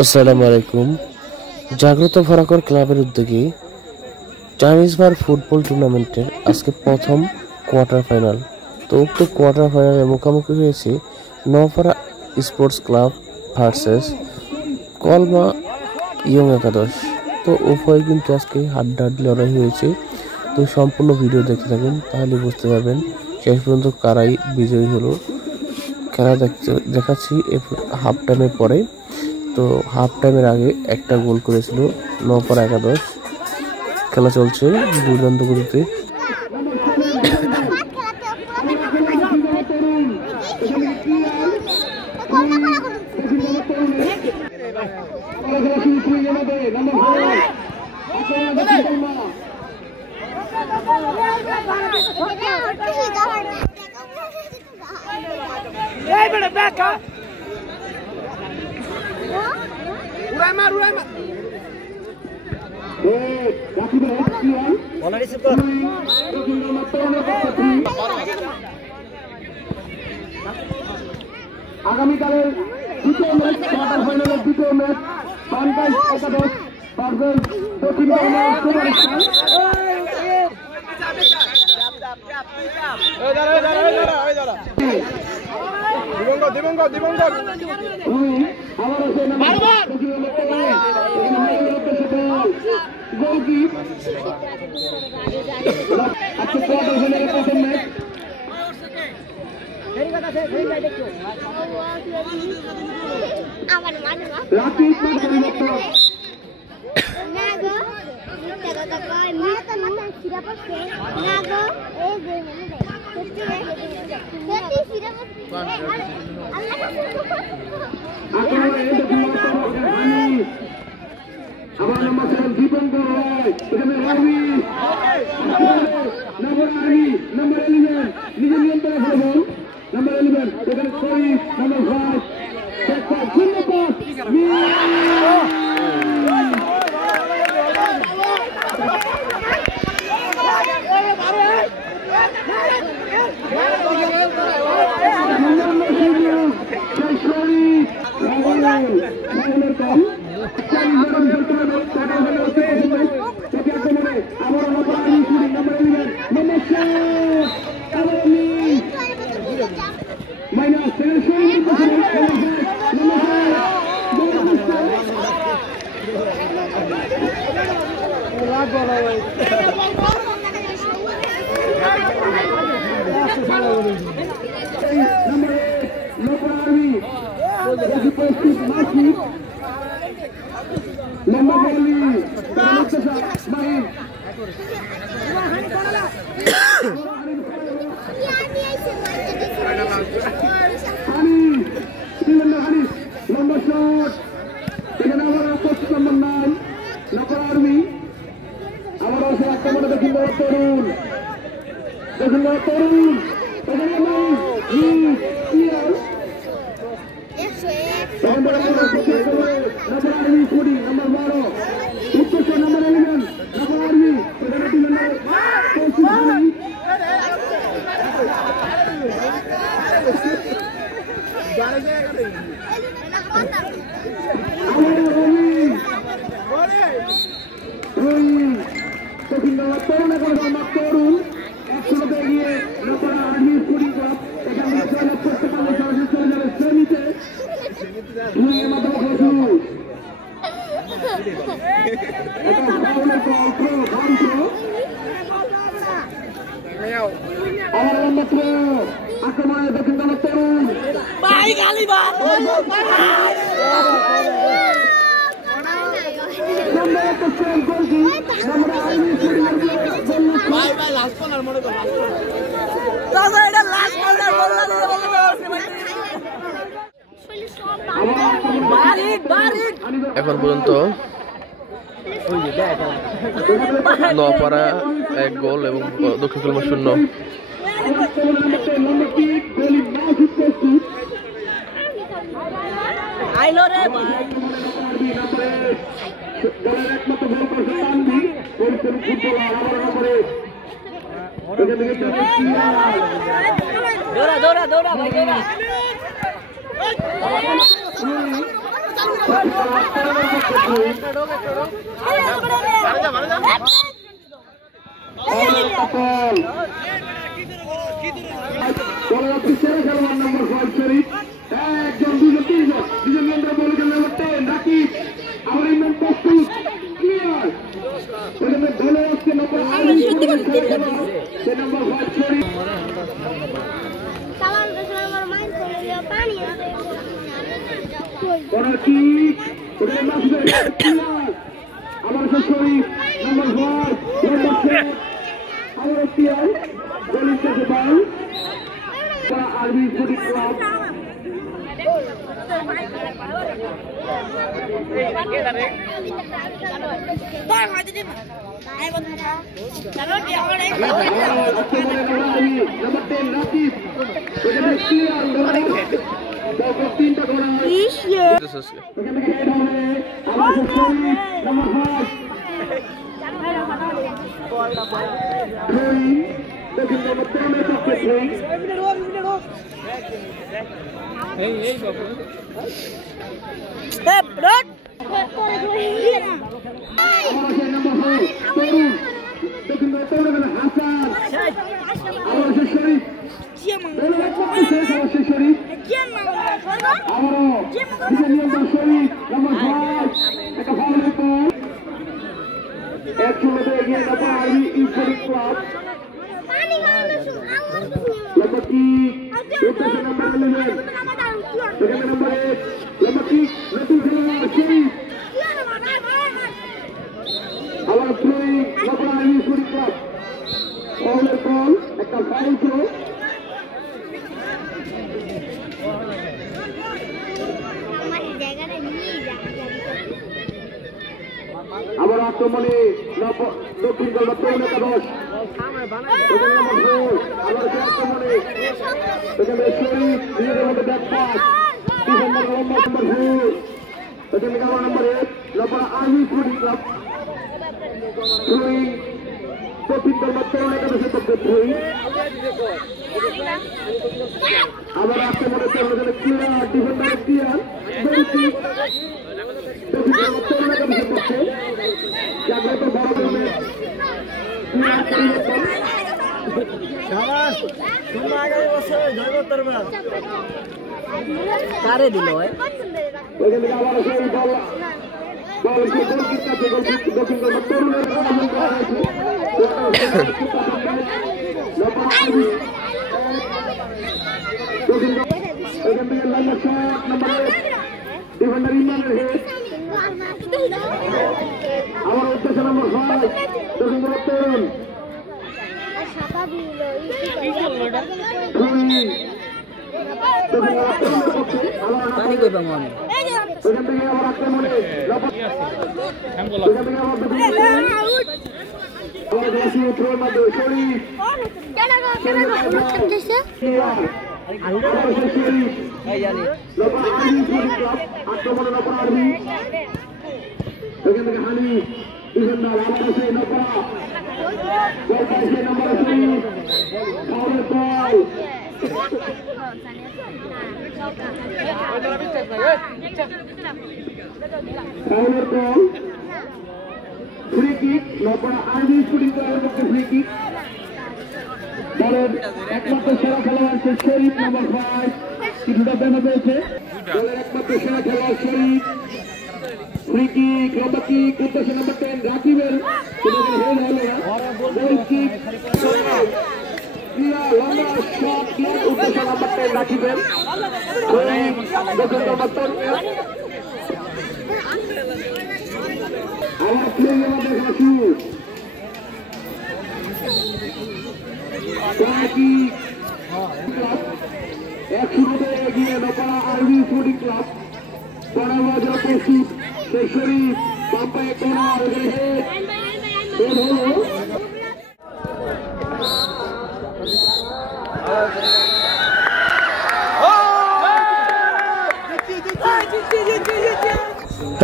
আসসালামু আলাইকুম। জাগ্রত ফরাকর ক্লাবের উদ্যোগে চাইনিজ বার ফুটবল টুর্নামেন্টের আজকে প্রথম কোয়ার্টার ফাইনাল। তো উক্ত কোয়ার্টার ফাইনালে মুখোমুখি হয়েছে নওপাড়া স্পোর্টস ক্লাব ভার্সেস কলমা ইয়ং একাদশ। তো উভয় কিন্তু আজকে হাড্ডাহাড্ডি লড়াই হয়েছে। তো সম্পূর্ণ ভিডিও দেখতে থাকুন, তাহলে বুঝতে পারবেন শেষ পর্যন্ত কারাই বিজয়ী হলো। খেলা দেখাচ্ছি হাফ টাইমের পরে। তো হাফ টাইমের আগে একটা গোল করেছিল নওপাড়া একাদশ। খেলা চলছে দুর্দান্ত গতিতে। আগামীকালের দ্বিতীয় ম্যাচ, কোয়ার্টার ফাইনালের দ্বিতীয় ম্যাচ বাংলাদেশ একাদশ ভার্সেস দক্ষিণ বাংলা সুপারস্টার। আমার নম্বর 7 দীপঙ্কর রায়, এখানে রাবি, নাম্বার 11 নিজের নিয়ন্ত্রণে খেলে বল, নাম্বার 11 এখানে শরীফ, নাম্বার 5 এখন পর্যন্ত নওপাড়া 1 গোল এবং দক্ষিণ কলমা 0। দৌড়া দৌড়া দৌড়া ভাই দৌড়া। আবার আক্রমণে দক্ষিণ গোল তরুণ একাদশ আক্রমণে এখানে শরীফ নিজেদের মধ্যে ব্যাট পাস ডিফেন্ডার মোহাম্মদ নম্বর 4 এখানে 11 নম্বর 1 লপড়া আর্মি ফুটবল ক্লাব দক্ষিণ গোল তরুণ একাদশের পক্ষে আবার আক্রমণে তরুণ ক্লিয়ার ডিফেন্ডার ক্লিয়ার জাগ্রত বড় কারে দিল ডিফেন্ডার ইমরানের হেড আমার উদ্দেশ্য নম্বর 5 দক্ষিণ গোল তরুণ পানি কই পাবো আমি এখান থেকে আবার আক্রমণে আক্রমণের অপরাধী এখান থেকে হানি ডিফেন্ডার আলাদা নপরা বল পাইছে নম্বর 3 ফাউল বল ফাউলের বল ফ্রি কিক নপরা আর্মি শুটিং করার পক্ষে ফ্রি কিক দলের একমাত্র সেরা খেলোয়াড় শরীফ নম্বর 5 কিছুটা ব্যানা পেয়েছে দলের একমাত্র সেরা খেলোয়াড় শরীফ ফ্রি কিক লম্বা কিক উদ্দেশ্য নম্বর 10 রাকিবের গোল কিক ক্লিয়ার লম্বা শট ক্লিয়ার উদ্দেশ্য নম্বর 10 রাকিবের দক্ষিণ নম্বর 10 আমার প্লেয়ার আমাদের হাসু বাকি এক শুরুতে এগিয়ে নপাড়া আর্মি ফুটিং ক্লাব পড়াবাজা প্রস্তুত সেই শরীফ বাম্পায় কোনার হেড হলো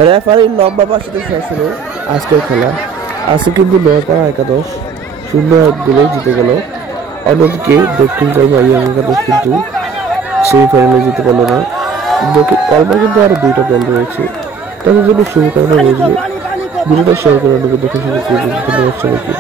রেফারির লম্বা পাশে শেষ হলো আজকের খেলা। আজকে কিন্তু নপাড়া একাদশ 0-1 গোলে জিতে গেল। অন্যদিকে দক্ষিণ গোলবাড়ি একাদশ কিন্তু সেমিফাইনালে যেতে পারল না। কলমা কিন্তু আরো 2টা দল রয়েছে, তাদের জন্য শুভকামনা রয়েছে। ভিডিওটা শেয়ার করে দেখে শুনে ধন্যবাদ সবাইকে।